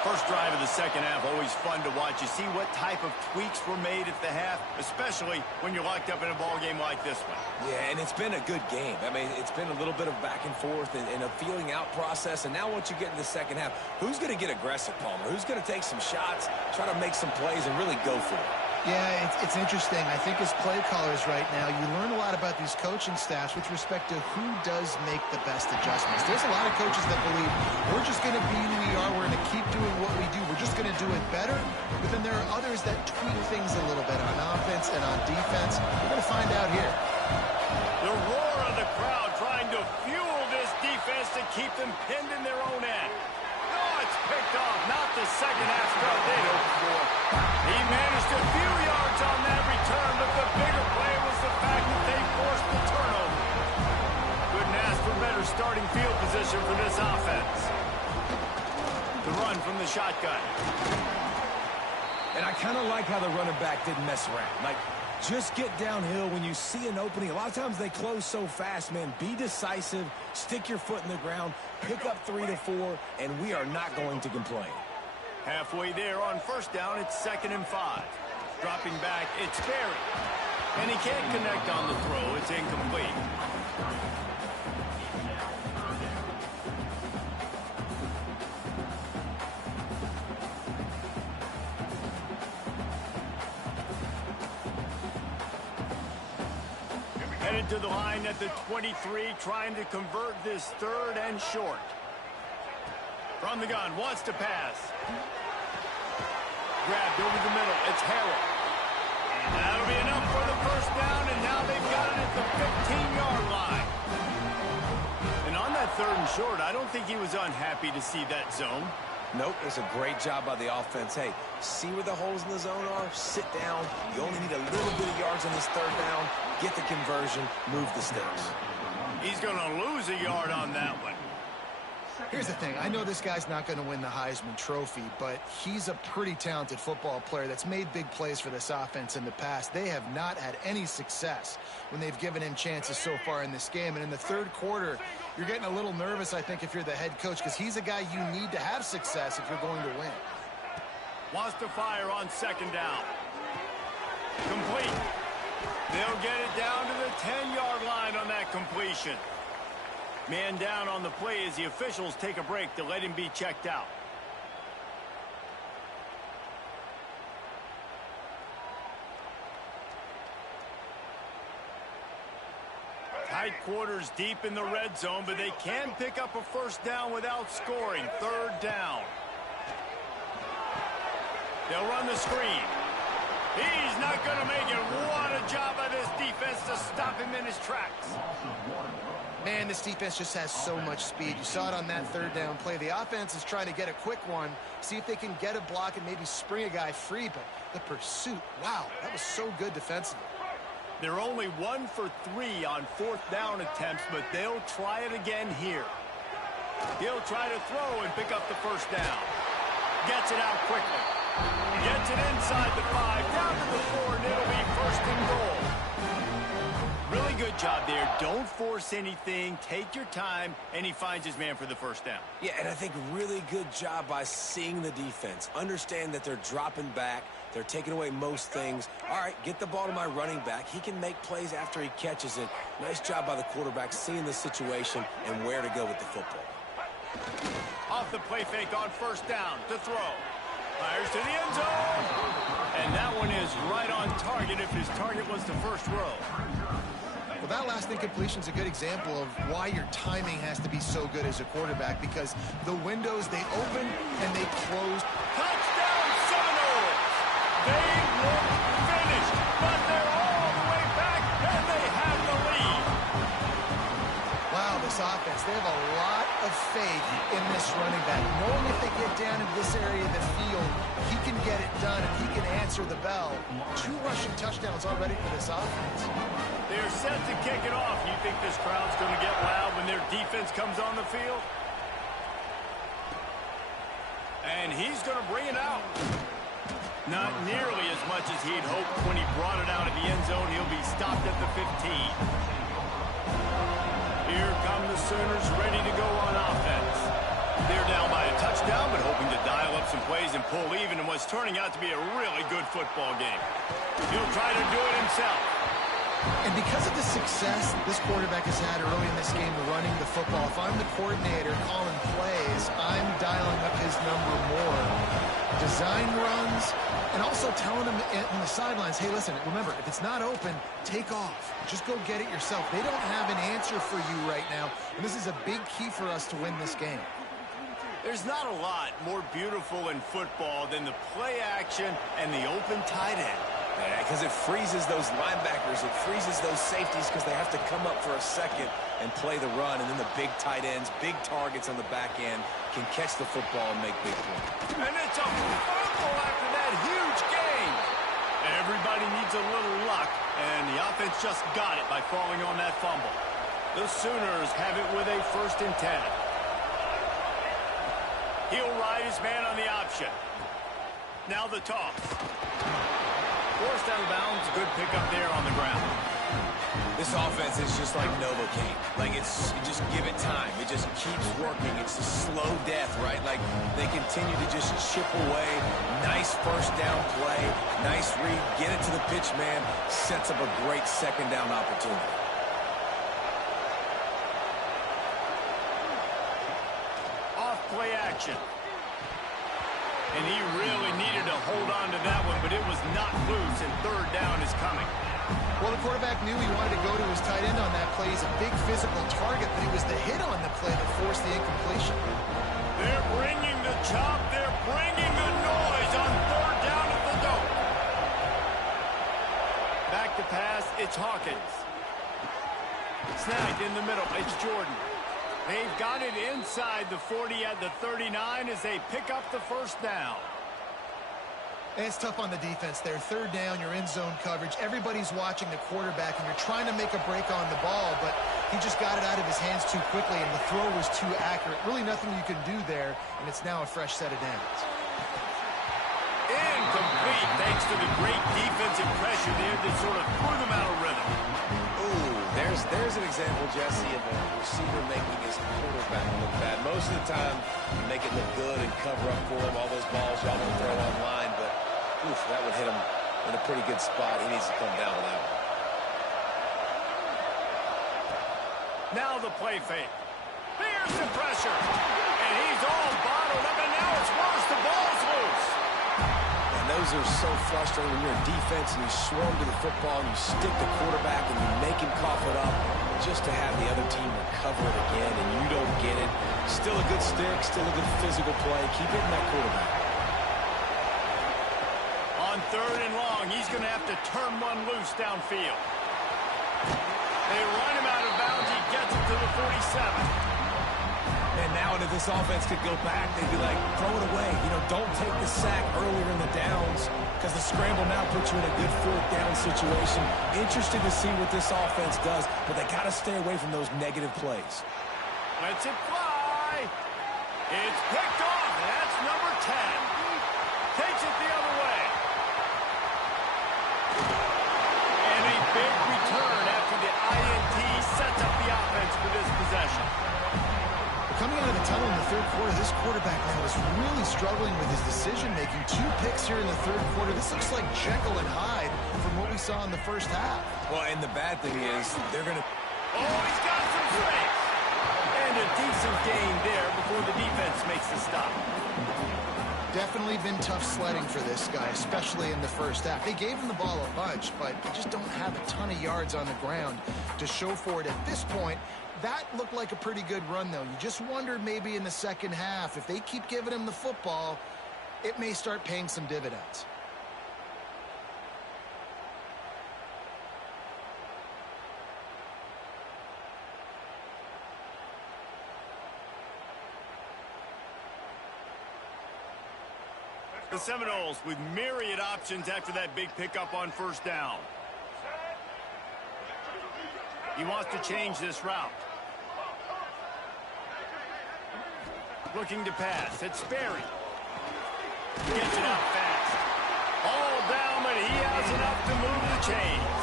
First drive of the second half, always fun to watch. You see what type of tweaks were made at the half, especially when you're locked up in a ball game like this one. Yeah, and it's been a good game. I mean, it's been a little bit of back and forth and a feeling out process. And now once you get in the second half, who's going to get aggressive, Palmer? Who's going to take some shots, try to make some plays, and really go for it? Yeah, it's interesting. I think as play callers right now, you learn a lot about these coaching staffs with respect to who does make the best adjustments. There's a lot of coaches that believe we're just going to be who we are. We're going to keep doing what we do. We're just going to do it better. But then there are others that tweak things a little bit on offense and on defense. We're going to find out here. The roar of the crowd trying to fuel this defense to keep them pinned in their own end. Oh, it's picked off. Not the second half start they'd hoped for. He managed a few yards on that return, but the bigger play was the fact that they forced the turnover. Couldn't ask for better starting field position for this offense. The run from the shotgun. And I kind of like how the running back didn't mess around. Like, just get downhill when you see an opening. A lot of times they close so fast, man. Be decisive, stick your foot in the ground, pick up 3 to 4, and we are not going to complain. Halfway there on first down, it's 2nd and 5. Dropping back, it's Sperry. And he can't connect on the throw. It's incomplete. Headed to the line at the 23, trying to convert this third and short. From the gun, wants to pass. Grabbed over the middle. It's Harrell. And that'll be enough for the first down, and now they've got it at the 15-yard line. And on that third and short, I don't think he was unhappy to see that zone. Nope, it's a great job by the offense. Hey, see where the holes in the zone are? Sit down. You only need a little bit of yards on this third down. Get the conversion. Move the sticks. He's going to lose a yard on that one. Here's the thing. I know this guy's not going to win the Heisman Trophy, but he's a pretty talented football player that's made big plays for this offense in the past. They have not had any success when they've given him chances so far in this game. And in the third quarter, you're getting a little nervous, I think, if you're the head coach, because he's a guy you need to have success if you're going to win. Wants to fire on second down. Complete. They'll get it down to the 10-yard line on that completion. Man down on the play as the officials take a break to let him be checked out. Tight quarters deep in the red zone, but they can pick up a first down without scoring. Third down. They'll run the screen. He's not going to make it. What a job by this defense to stop him in his tracks. Man, this defense just has so much speed. You saw it on that third down play. The offense is trying to get a quick one, see if they can get a block and maybe spring a guy free, but the pursuit, wow, that was so good defensively. They're only 1 for 3 on fourth down attempts, but they'll try it again here. He'll try to throw and pick up the first down. Gets it out quickly. Gets it inside the 5, down to the 4, and it'll be first and goal. Really good job there. Don't force anything. Take your time, and he finds his man for the first down. Yeah, and I think really good job by seeing the defense. Understand that they're dropping back. They're taking away most things. All right, get the ball to my running back. He can make plays after he catches it. Nice job by the quarterback seeing the situation and where to go with the football. Off the play fake on first down to throw. Fires to the end zone. And that one is right on target if his target was the first row. Well, that last incompletion is a good example of why your timing has to be so good as a quarterback, because the windows, they open and they close. Touchdown Seminoles! They look finished, but they're all the way back, and they have the lead. Wow, this offense, they have a lot of faith in this running back, knowing if they get down into this area of the field, he can get it done and he can answer the bell. 2 rushing touchdowns already for this offense. They're set to kick it off. You think this crowd's going to get loud when their defense comes on the field? And he's going to bring it out. Not nearly as much as he'd hoped when he brought it out of the end zone. He'll be stopped at the 15. Here come the Sooners ready to go on offense. They're down by a touchdown, but hoping to dial up some plays and pull even in what's turning out to be a really good football game. He'll try to do it himself. And because of the success this quarterback has had early in this game running the football, if I'm the coordinator calling plays, I'm dialing up his number more. Design runs, and also telling him in the sidelines, hey, listen, remember, if it's not open, take off. Just go get it yourself. They don't have an answer for you right now, and this is a big key for us to win this game. There's not a lot more beautiful in football than the play action and the open tight end. Because it freezes those linebackers, it freezes those safeties because they have to come up for a second and play the run, and then the big tight ends, big targets on the back end can catch the football and make big plays. And it's a fumble after that huge gain. Everybody needs a little luck, and the offense just got it by falling on that fumble. The Sooners have it with a 1st and 10. He'll ride his man on the option. Now the toss. Forced out of bounds, good pickup there on the ground. This offense is just like Novocaine. Like, you just give it time. It just keeps working. It's a slow death, right? Like, they continue to just chip away. Nice first down play. Nice read. Get it to the pitch man. Sets up a great second down opportunity. Off play action. And he really needed to hold on to that one, but it was not loose, and third down is coming. Well, the quarterback knew he wanted to go to his tight end on that play. He's a big physical target, but it was the hit on the play that forced the incompletion. They're bringing the chop. They're bringing the noise on third down at the dome. Back to pass. It's Hawkins. Snagged in the middle. It's Jordan. They've got it inside the 40 at the 39 as they pick up the first down. And it's tough on the defense there. Third down, you're in zone coverage. Everybody's watching the quarterback, and you're trying to make a break on the ball, but he just got it out of his hands too quickly, and the throw was too accurate. Really nothing you can do there, and it's now a fresh set of downs. Incomplete, thanks to the great defensive pressure there that sort of threw them out of rhythm. Ooh, there's an example, Jesse, of a receiver making his quarterback look bad. Most of the time, you make it look good and cover up for him. All those balls y'all don't throw online, but oof, that would hit him in a pretty good spot. He needs to come down with that one. Now the play fake. Here's the pressure. And he's all bottled up, and now it's worse. The ball's loose. And those are so frustrating when you're in defense and you swarm to the football and you stick the quarterback and you make him cough it up just to have the other team recover it again and you don't get it. Still a good stick, still a good physical play. Keep hitting that quarterback. On third and long, he's going to have to turn one loose downfield. They run him out of bounds. He gets it to the 47. And now if this offense could go back, they'd be like, throw it away. You know, don't take the sack earlier in the downs because the scramble now puts you in a good fourth down situation. Interested to see what this offense does, but they got to stay away from those negative plays. Lets it fly. It's picked off. That's number 10. Takes it the other way. And a big return after the INT sets up the offense for this possession. Coming out of the tunnel in the third quarter, this quarterback now is really struggling with his decision-making. 2 picks here in the third quarter. This looks like Jekyll and Hyde from what we saw in the first half. Well, and the bad thing is they're going to... Oh, he's got some space. And a decent gain there before the defense makes the stop. Definitely been tough sledding for this guy, especially in the first half. They gave him the ball a bunch, but they just don't have a ton of yards on the ground to show for it at this point. That looked like a pretty good run, though. You just wondered maybe in the second half, if they keep giving him the football, it may start paying some dividends. The Seminoles with myriad options after that big pickup on first down. He wants to change this route. Looking to pass. It's Sperry. Gets it out fast. All down, but he has enough to move the chains.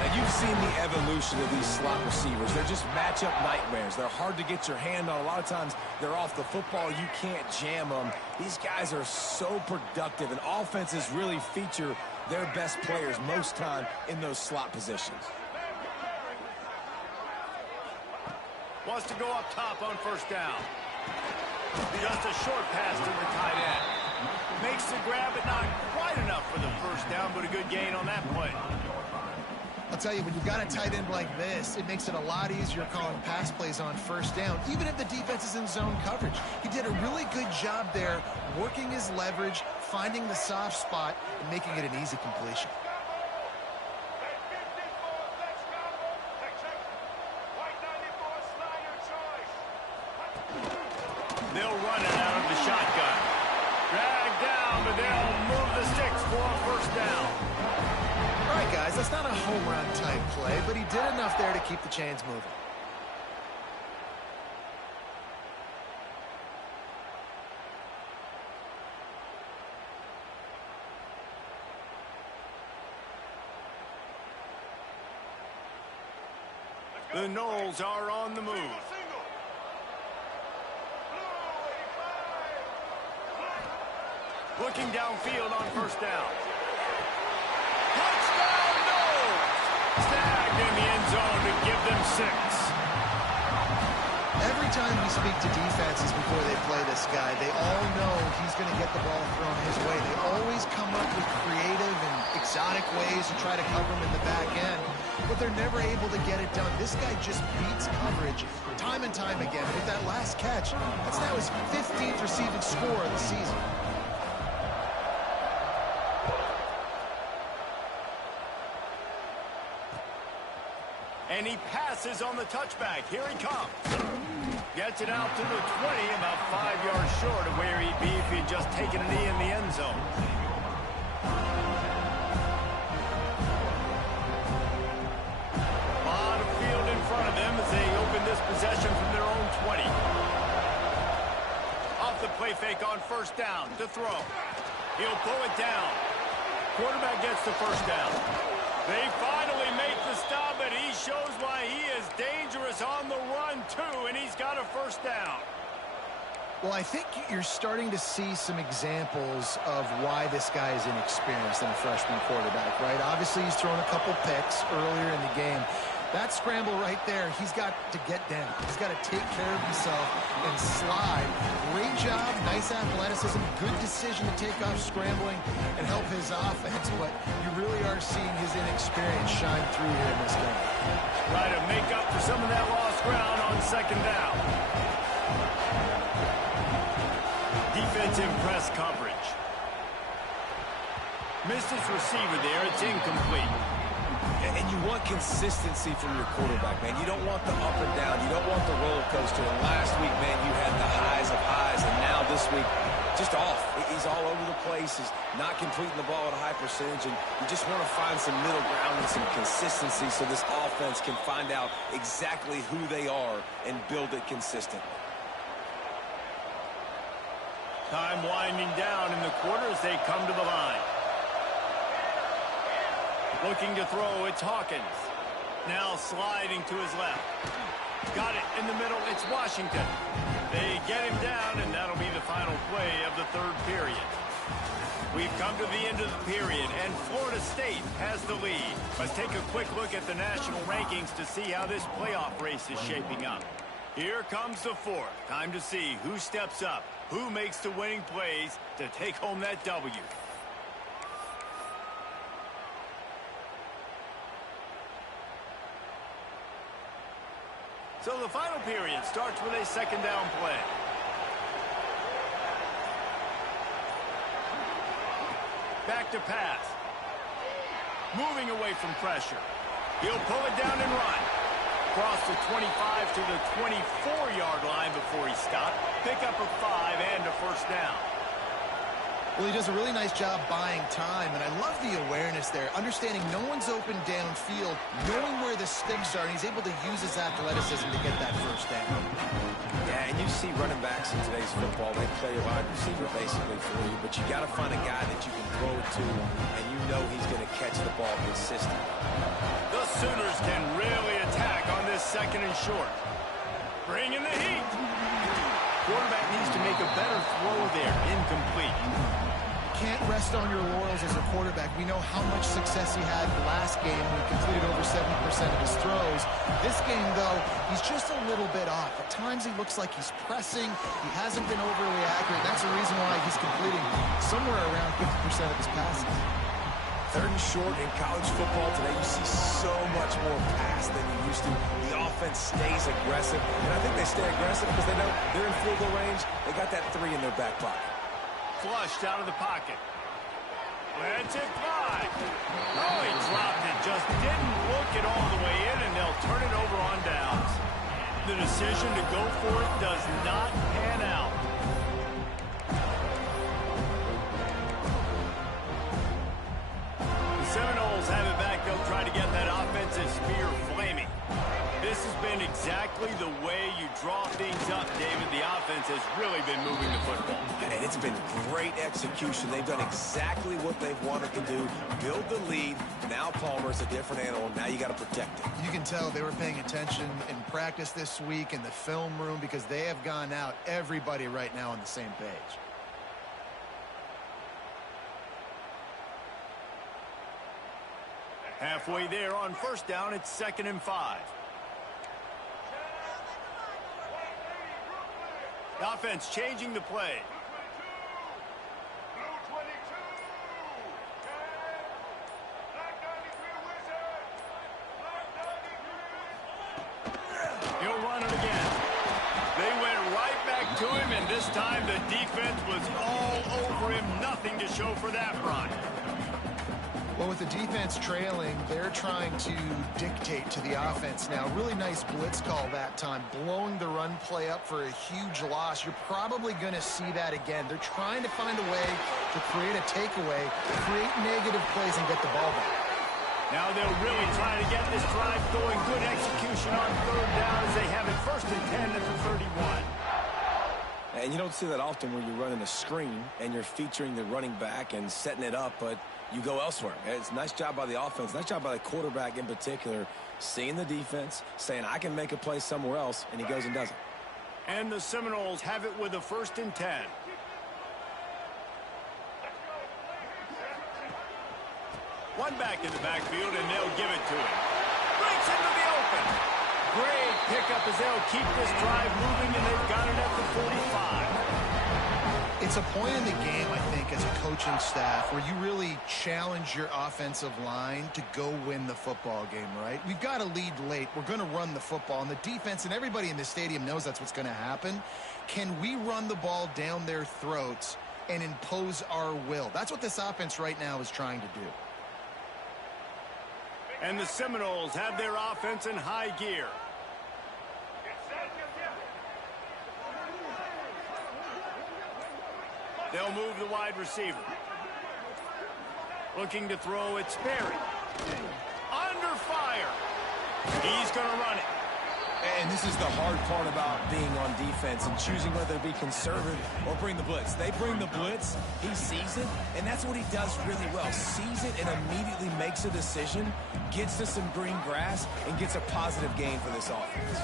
Now, you've seen the evolution of these slot receivers. They're just matchup nightmares. They're hard to get your hand on. A lot of times, they're off the football. You can't jam them. These guys are so productive, and offenses really feature their best players most time in those slot positions. Wants to go up top on first down. Just a short pass to the tight end. Makes the grab, but not quite enough for the first down, but a good gain on that play. I'll tell you, when you've got a tight end like this, it makes it a lot easier calling pass plays on first down, even if the defense is in zone coverage. He did a really good job there, working his leverage, finding the soft spot, and making it an easy completion. They'll run it out of the shotgun. Drag down, but they'll move the sticks for a first down. All right, guys, that's not a home run type play, but he did enough there to keep the chains moving. The Noles are on the move. Looking downfield on first down. Touchdown, Noles! Snagged in the end zone to give them 6. Every time we speak to defenses before they play this guy, they all know he's going to get the ball thrown his way. They always come up with creative and exotic ways to try to cover him in the back end, but they're never able to get it done. This guy just beats coverage time and time again. With that last catch, that's now his 15th receiving score of the season. And he passes on the touchback. Here he comes. Gets it out to the 20, about 5 yards short of where he'd be if he'd just taken a knee in the end zone. A lot of field in front of them as they open this possession from their own 20. Off the play fake on first down to throw. He'll pull it down. Quarterback gets the first down. They finally make the stop, and he shows why he is dangerous on the run, too, and he's got a first down. Well, I think you're starting to see some examples of why this guy is inexperienced in a freshman quarterback, right? Obviously, he's thrown a couple picks earlier in the game. That scramble right there, he's got to get down. He's got to take care of himself and slide. Great job, nice athleticism, good decision to take off scrambling and help his offense, but you really are seeing his inexperience shine through here in this game. Try to make up for some of that lost ground on second down. Defensive press coverage. Missed his receiver there. It's incomplete. And you want consistency from your quarterback, man. You don't want the up and down. You don't want the roller coaster. And last week, man, you had the highs of highs. And now this week, just off. He's all over the place. He's not completing the ball at a high percentage. And you just want to find some middle ground and some consistency so this offense can find out exactly who they are and build it consistently. Time winding down in the quarter as they come to the line. Looking to throw, it's Hawkins. Now sliding to his left. Got it in the middle, it's Washington. They get him down, and that'll be the final play of the third period. We've come to the end of the period, and Florida State has the lead. Let's take a quick look at the national rankings to see how this playoff race is shaping up. Here comes the fourth. Time to see who steps up, who makes the winning plays to take home that W. So the final period starts with a second down play. Back to pass. Moving away from pressure. He'll pull it down and run. Across the 25 to the 24-yard line before he stopped. Pick up a 5 and a first down. Well, he does a really nice job buying time, and I love the awareness there, understanding no one's open downfield, knowing where the sticks are, and he's able to use his athleticism to get that first down. Yeah, and you see running backs in today's football, they play a wide receiver basically for you, but you got to find a guy that you can throw it to, and you know he's going to catch the ball consistently. The Sooners can really attack on this second and short. Bringing the heat. Quarterback needs to make a better throw there. Incomplete. Can't rest on your laurels as a quarterback. We know how much success he had last game when he completed over 70% of his throws. This game, though, he's just a little bit off. At times he looks like he's pressing. He hasn't been overly accurate. That's the reason why he's completing somewhere around 50% of his passes. Third and short in college football today, you see so much more pass than you used to. The offense stays aggressive, and I think they stay aggressive because they know they're in field goal range. They got that 3 in their back pocket. Flushed out of the pocket. Lets it fly. Oh, he dropped it. Just didn't look it all the way in, and they'll turn it over on downs. The decision to go for it does not pan out. The Seminoles have it back. They'll try to get that offensive spear flaming. This has been exactly the way you draw things up, David. The offense has really been moving the football. And it's been great execution. They've done exactly what they've wanted to do. Build the lead. Now Palmer's a different animal. Now you got to protect it. You can tell they were paying attention in practice this week in the film room because they have gone out, everybody right now on the same page. Halfway there on first down, it's 2nd and 5. The offense changing the play. He'll run it again. They went right back to him, and this time the defense was all over him. Nothing to show for that run. Well, with the defense trailing, they're trying to dictate to the offense now. Really nice blitz call that time, blowing the run play up for a huge loss. You're probably going to see that again. They're trying to find a way to create a takeaway, create negative plays, and get the ball back. Now they'll really try to get this drive going. Good execution on third down as they have it 1st and 10 at the 31. And you don't see that often where you're running a screen and you're featuring the running back and setting it up, but you go elsewhere. It's a nice job by the offense, nice job by the quarterback in particular, seeing the defense, saying I can make a play somewhere else, and he goes and does it. And the Seminoles have it with a 1st and 10. One back in the backfield, and they'll give it to him. Breaks into the open. Great pickup as they'll keep this drive moving, and they've got it at the 45. It's a point in the game, I think, as a coaching staff where you really challenge your offensive line to go win the football game, right? We've got to lead late. We're going to run the football, and the defense and everybody in the stadium knows that's what's going to happen. Can we run the ball down their throats and impose our will? That's what this offense right now is trying to do. And the Seminoles have their offense in high gear. They'll move the wide receiver. Looking to throw, it's Berry. Under fire. He's going to run it. And this is the hard part about being on defense and choosing whether to be conservative or bring the blitz. They bring the blitz, he sees it, and that's what he does really well. Sees it and immediately makes a decision, gets to some green grass, and gets a positive gain for this offense.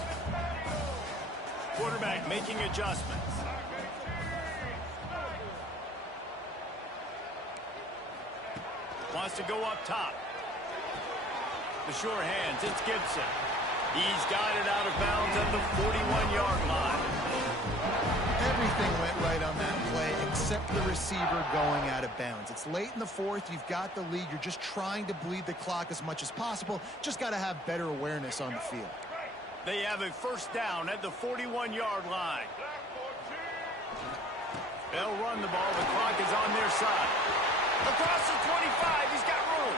Quarterback making adjustments. Wants to go up top. The sure hands, it's Gibson. He's got it out of bounds at the 41-yard line. Everything went right on that play except the receiver going out of bounds. It's late in the 4th. You've got the lead. You're just trying to bleed the clock as much as possible. Just got to have better awareness on the field. They have a 1st down at the 41-yard line. They'll run the ball. The clock is on their side. Across the 25, he's got room.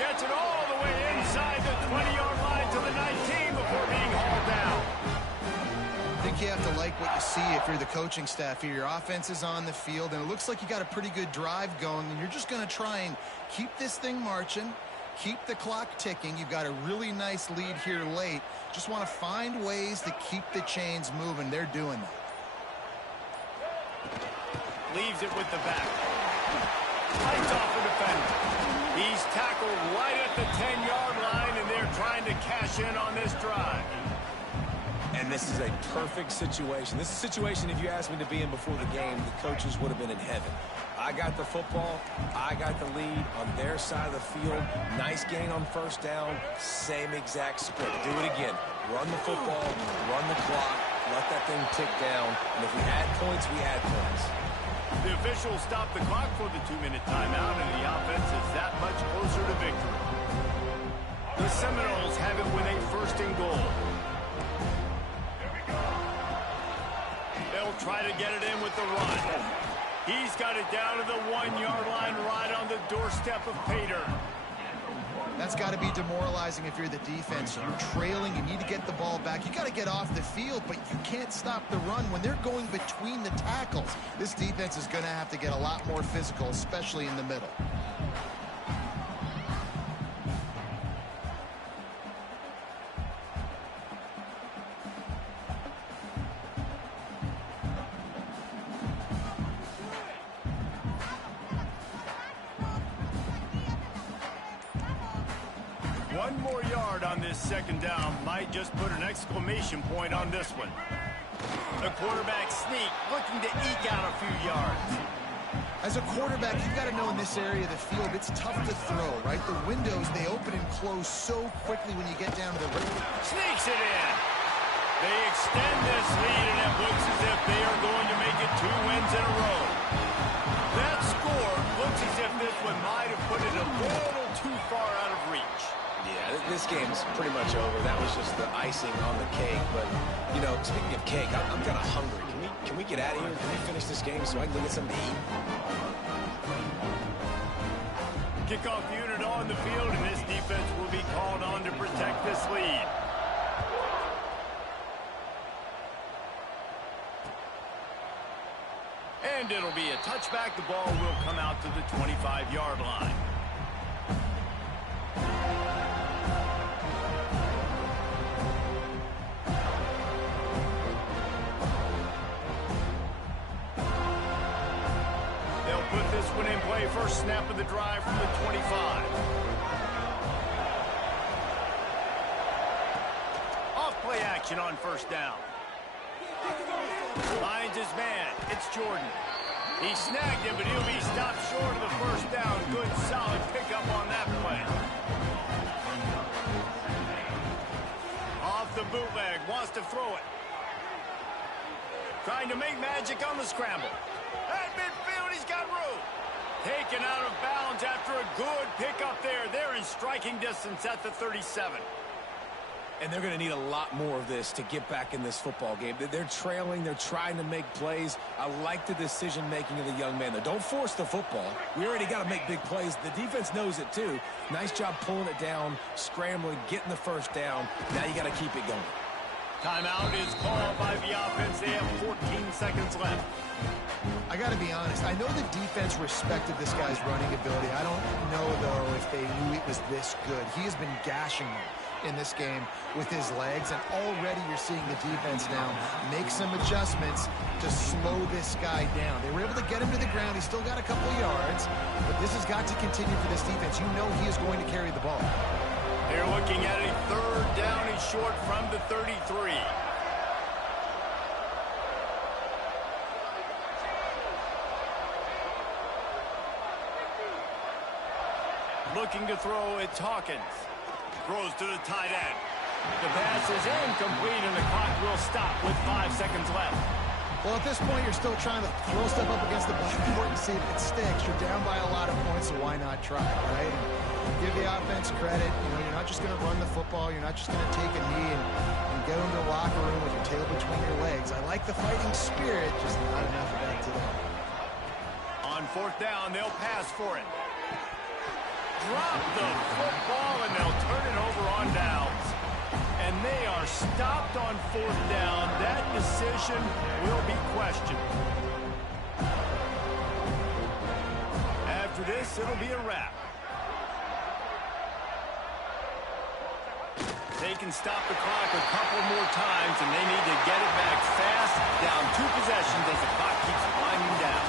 Gets it all the way inside the 20-yard line to the 19 before being hauled down. I think you have to like what you see if you're the coaching staff here. Your offense is on the field, and it looks like you got a pretty good drive going, and you're just going to try and keep this thing marching, keep the clock ticking. You've got a really nice lead here late. Just want to find ways to keep the chains moving. They're doing that. Leaves it with the back. Fights off the defender. He's tackled right at the 10-yard line, and they're trying to cash in on this drive. And this is a perfect situation. This is a situation, if you asked me to be in before the game, the coaches would have been in heaven. I got the football. I got the lead on their side of the field. Nice gain on 1st down. Same exact script. Do it again. Run the football, run the clock, let that thing tick down. And if we add points, we add points. The officials stop the clock for the 2-minute timeout, and the offense is that much closer to victory. The Seminoles have it with a 1st and goal. They'll try to get it in with the run. He's got it down to the 1-yard line right on the doorstep of Pater. That's got to be demoralizing if you're the defense. You're trailing. You need to get the ball back. You got to get off the field, but you can't stop the run when they're going between the tackles. This defense is going to have to get a lot more physical, especially in the middle. One more yard on this 2nd down might just put an exclamation point on this one. The quarterback sneak, looking to eke out a few yards. As a quarterback, you've got to know in this area of the field, it's tough to throw, right? The windows, they open and close so quickly when you get down to the rim. Sneaks it in. They extend this lead, and it looks as if they are going to make it 2 wins in a row. That score looks as if this one might have put it a little too far out of reach. Yeah, this game's pretty much over. That was just the icing on the cake. But, you know, speaking of cake, I'm kind of hungry. Can we get out of here? Can we finish this game so I can go get something to eat? Kickoff unit on the field, and this defense will be called on to protect this lead. And it'll be a touchback. The ball will come out to the 25-yard line. They'll put this one in play. First snap of the drive from the 25. Off play action on first down. Finds his man. It's Jordan. He snagged him, but he'll be stopped short of the first down. Good, solid pickup on that play. Off the bootleg. Wants to throw it. Trying to make magic on the scramble. At midfield, he's got room. Taken out of bounds after a good pickup there. They're in striking distance at the 37. And they're going to need a lot more of this to get back in this football game. They're trailing. They're trying to make plays. I like the decision-making of the young man, though. Don't force the football. We already got to make big plays. The defense knows it, too. Nice job pulling it down, scrambling, getting the first down. Now you got to keep it going. Timeout is called by the offense. They have 14 seconds left. I got to be honest. I know the defense respected this guy's running ability. I don't know, though, if they knew it was this good. He has been gashing them in this game with his legs, and already you're seeing the defense now make some adjustments to slow this guy down. They were able to get him to the ground. He's still got a couple yards, but this has got to continue for this defense. You know he is going to carry the ball. They're looking at a third down and short from the 33. Looking to throw, it's Hawkins. Throws to the tight end. The pass is incomplete, and the clock will stop with 5 seconds left. Well, at this point, you're still trying to throw stuff up against the blackboard and see if it sticks. You're down by a lot of points, so why not try, right? And give the offense credit. You know, you're not just going to run the football. You're not just going to take a knee and go into the locker room with your tail between your legs. I like the fighting spirit, just not enough of that today. On fourth down, they'll pass for it. Drop the football, and they'll turn it over on downs. And they are stopped on fourth down. That decision will be questioned. After this, it'll be a wrap. They can stop the clock a couple more times, and they need to get it back fast, down 2 possessions as the clock keeps winding down.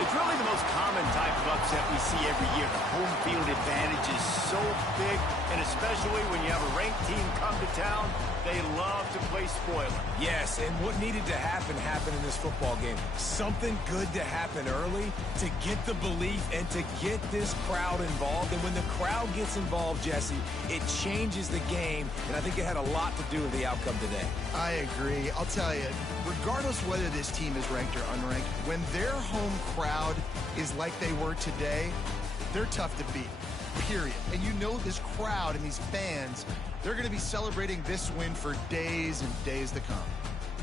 It's really the most common type of upset we see every year. The home field advantage is so big, and especially when you have a ranked team come to town, they love to play spoiler. Yes, and what needed to happen happened in this football game. Something good to happen early to get the belief and to get this crowd involved. And when the crowd gets involved, Jesse, it changes the game, and I think it had a lot to do with the outcome today. I agree. I'll tell you, regardless whether this team is ranked or unranked, when their home crowd is like they were today, they're tough to beat, period. And you know this crowd and these fans, they're going to be celebrating this win for days and days to come.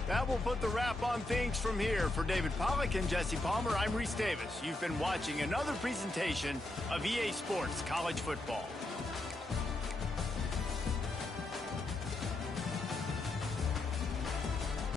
That will put the wrap on things from here. For David Pollack and Jesse Palmer, I'm Reese Davis. You've been watching another presentation of EA Sports College Football.